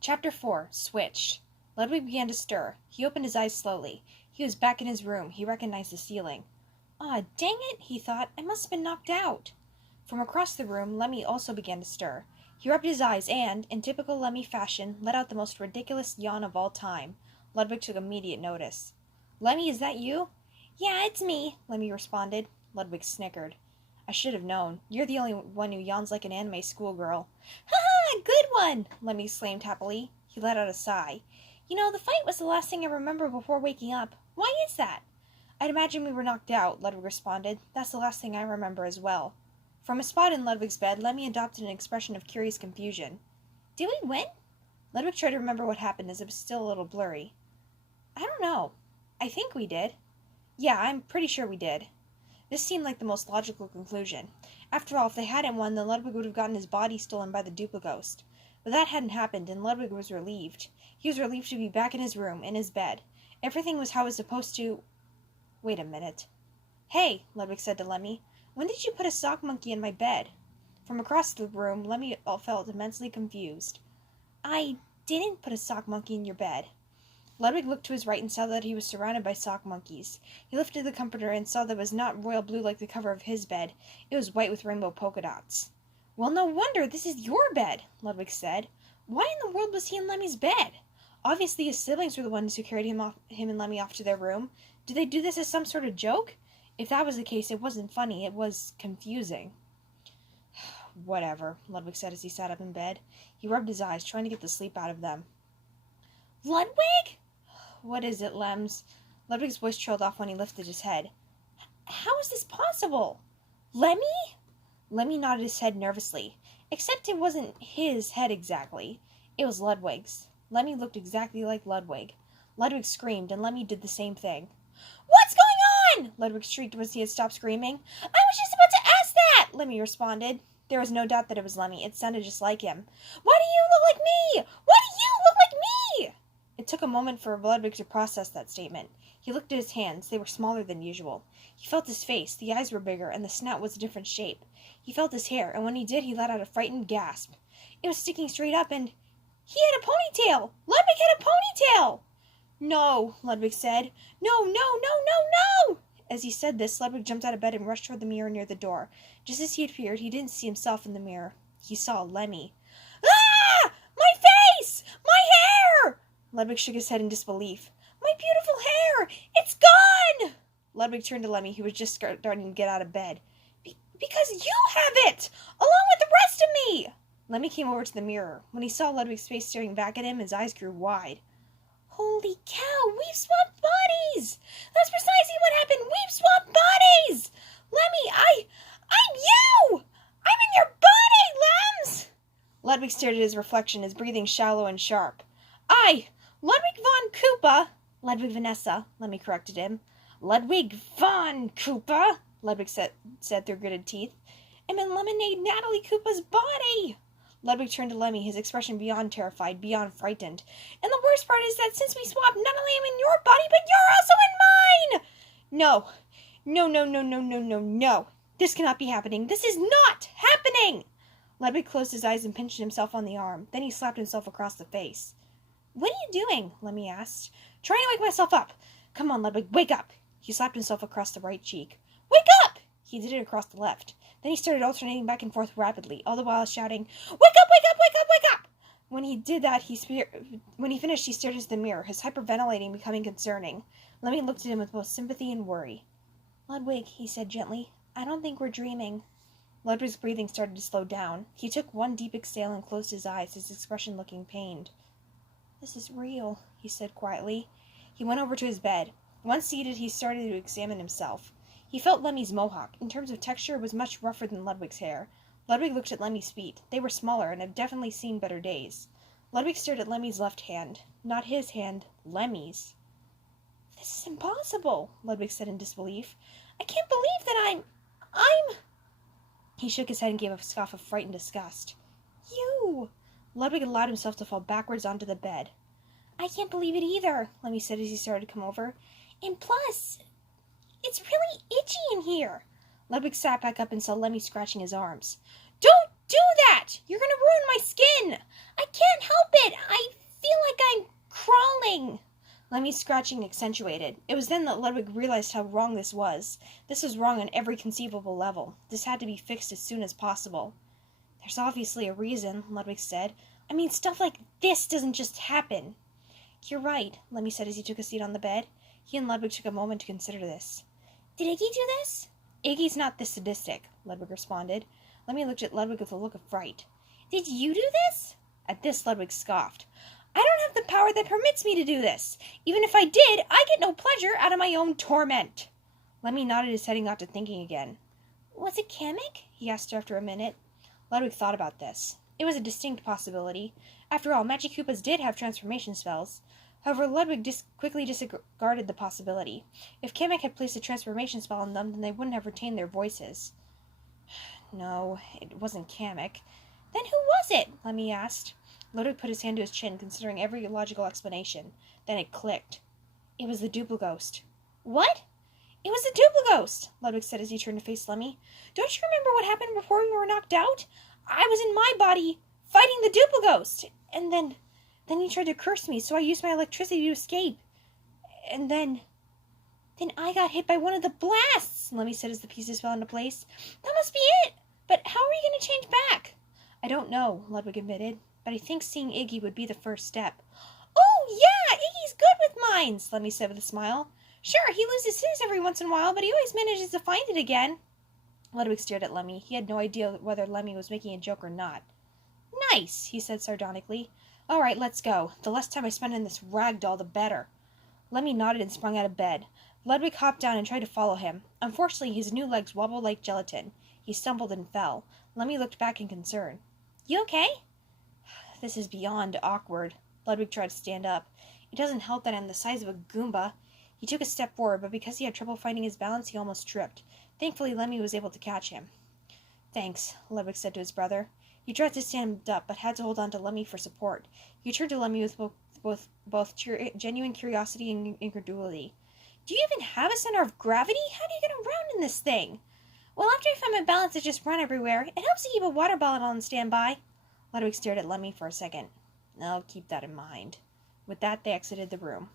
Chapter 4. Switched. Ludwig began to stir. He opened his eyes slowly. He was back in his room. He recognized the ceiling. "Ah, dang it," he thought. "I must have been knocked out." From across the room, Lemmy also began to stir. He rubbed his eyes and, in typical Lemmy fashion, let out the most ridiculous yawn of all time. Ludwig took immediate notice. "Lemmy, is that you?" "Yeah, it's me," Lemmy responded. Ludwig snickered. "I should have known. You're the only one who yawns like an anime schoolgirl." "Ha-ha, good one!" Lemmy exclaimed happily. He let out a sigh. "You know, the fight was the last thing I remember before waking up. Why is that?" "I'd imagine we were knocked out," Ludwig responded. "That's the last thing I remember as well." From a spot in Ludwig's bed, Lemmy adopted an expression of curious confusion. "Did we win?" Ludwig tried to remember what happened, as it was still a little blurry. "I don't know. I think we did." "Yeah, I'm pretty sure we did." This seemed like the most logical conclusion. After all, if they hadn't won, then Ludwig would have gotten his body stolen by the Duplighost. But that hadn't happened, and Ludwig was relieved. He was relieved to be back in his room, in his bed. Everything was how it was supposed to... Wait a minute. "Hey," Ludwig said to Lemmy, "when did you put a sock monkey in my bed?" From across the room, Lemmy felt immensely confused. "I didn't put a sock monkey in your bed." Ludwig looked to his right and saw that he was surrounded by sock monkeys. He lifted the comforter and saw that it was not royal blue like the cover of his bed. It was white with rainbow polka dots. "Well, no wonder. This is your bed," Ludwig said. Why in the world was he in Lemmy's bed? Obviously his siblings were the ones who carried him and Lemmy off to their room. Did they do this as some sort of joke? If that was the case, it wasn't funny. It was confusing. "Whatever," Ludwig said as he sat up in bed. He rubbed his eyes, trying to get the sleep out of them. "Ludwig?" "What is it, Lems?" Ludwig's voice trailed off when he lifted his head. "How is this possible? Lemmy?" Lemmy nodded his head nervously. Except it wasn't his head exactly. It was Ludwig's. Lemmy looked exactly like Ludwig. Ludwig screamed, and Lemmy did the same thing. "What's going on?" Ludwig shrieked once he had stopped screaming. "I was just about to ask that," Lemmy responded. There was no doubt that it was Lemmy. It sounded just like him. "Why do you look like me? Why do you look like me?" It took a moment for Ludwig to process that statement. He looked at his hands. They were smaller than usual. He felt his face. The eyes were bigger, and the snout was a different shape. He felt his hair, and when he did, he let out a frightened gasp. It was sticking straight up, and he had a ponytail! Ludwig had a ponytail! "No," Ludwig said. "No, no, no, no, no!" As he said this, Ludwig jumped out of bed and rushed toward the mirror near the door. Just as he had feared, he didn't see himself in the mirror. He saw Lemmy. "Ah! My face! My hair!" Ludwig shook his head in disbelief. "My beautiful hair! It's gone!" Ludwig turned to Lemmy, who was just starting to get out of bed. Because you have it! Along with the rest of me!" Lemmy came over to the mirror. When he saw Ludwig's face staring back at him, his eyes grew wide. "Holy cow, we've swapped bodies! That's precisely what happened! We've swapped bodies! Lemmy, I'm you! I'm in your body, Lems!" Ludwig stared at his reflection, his breathing shallow and sharp. Ludwig von Koopa," "Ludwig Vanessa," Lemmy corrected him. "Ludwig von Koopa," Ludwig said through gritted teeth. "I'm in Lemonade Natalie Koopa's body!" Ludwig turned to Lemmy, his expression beyond terrified, beyond frightened. "And the worst part is that since we swapped, not only am I in your body, but you're also in mine!" "No. No, no, no, no, no, no, no. This cannot be happening. This is not happening!" Ludwig closed his eyes and pinched himself on the arm. Then he slapped himself across the face. "What are you doing?" Lemmy asked. "Trying to wake myself up. Come on, Ludwig, wake up!" He slapped himself across the right cheek. "Wake up!" He did it across the left. Then he started alternating back and forth rapidly, all the while shouting, "Wake up, wake up, wake up, wake up!" When he did that, when he finished, he stared into the mirror, his hyperventilating becoming concerning. Lemmy looked at him with both sympathy and worry. "Ludwig," he said gently, "I don't think we're dreaming." Ludwig's breathing started to slow down. He took one deep exhale and closed his eyes, his expression looking pained. "This is real," he said quietly. He went over to his bed. Once seated, he started to examine himself. He felt Lemmy's mohawk. In terms of texture, it was much rougher than Ludwig's hair. Ludwig looked at Lemmy's feet. They were smaller and had definitely seen better days. Ludwig stared at Lemmy's left hand. Not his hand, Lemmy's. "This is impossible," Ludwig said in disbelief. "I can't believe that I'm... He shook his head and gave a scoff of fright and disgust. "You!" Ludwig allowed himself to fall backwards onto the bed. "I can't believe it either," Lemmy said as he started to come over. "And plus, it's really itchy in here." Ludwig sat back up and saw Lemmy scratching his arms. "Don't do that! You're going to ruin my skin! I can't help it! I feeling? Lemmy's scratching accentuated. It was then that Ludwig realized how wrong this was. This was wrong on every conceivable level. This had to be fixed as soon as possible. There's obviously a reason, Ludwig said. I mean, stuff like this doesn't just happen. You're right, Lemmy said as he took a seat on the bed. He and Ludwig took a moment to consider this. Did Iggy do this? Iggy's not this sadistic, Ludwig responded. Lemmy looked at Ludwig with a look of fright. Did you do this? At this, Ludwig scoffed. I don't have the power that permits me to do this. Even if I did, I get no pleasure out of my own torment. Lemmy nodded his head and got to thinking again. Was it Kamek? He asked after a minute. Ludwig thought about this. It was a distinct possibility. After all, Magic Koopas did have transformation spells. However, Ludwig quickly disregarded the possibility. If Kamek had placed a transformation spell on them, then they wouldn't have retained their voices. No, it wasn't Kamek. Then who was it? Lemmy asked. Ludwig put his hand to his chin, considering every logical explanation. Then it clicked. It was the Duplighost. What? It was the Duplighost, Ludwig said as he turned to face Lemmy. Don't you remember what happened before we were knocked out? I was in my body, fighting the Duplighost. And then he tried to curse me, so I used my electricity to escape. And then I got hit by one of the blasts, Lemmy said as the pieces fell into place. That must be it. But how are you going to change back? I don't know, Ludwig admitted, but I think seeing Iggy would be the first step. Oh, yeah, Iggy's good with minds, Lemmy said with a smile. Sure, he loses his every once in a while, but he always manages to find it again. Ludwig stared at Lemmy. He had no idea whether Lemmy was making a joke or not. Nice, he said sardonically. All right, let's go. The less time I spend in this rag doll, the better. Lemmy nodded and sprung out of bed. Ludwig hopped down and tried to follow him. Unfortunately, his new legs wobbled like gelatin. He stumbled and fell. Lemmy looked back in concern. You okay? This is beyond awkward. Ludwig tried to stand up. It doesn't help that I'm the size of a Goomba. He took a step forward, but because he had trouble finding his balance, he almost tripped. Thankfully, Lemmy was able to catch him. Thanks, Ludwig said to his brother. He tried to stand up, but had to hold on to Lemmy for support. He turned to Lemmy with both genuine curiosity and incredulity. Do you even have a center of gravity? How do you get around in this thing? Well, after I find my balance, I just run everywhere. It helps to keep a water bottle on standby. Ludwig stared at Lemmy for a second. I'll keep that in mind. With that, they exited the room.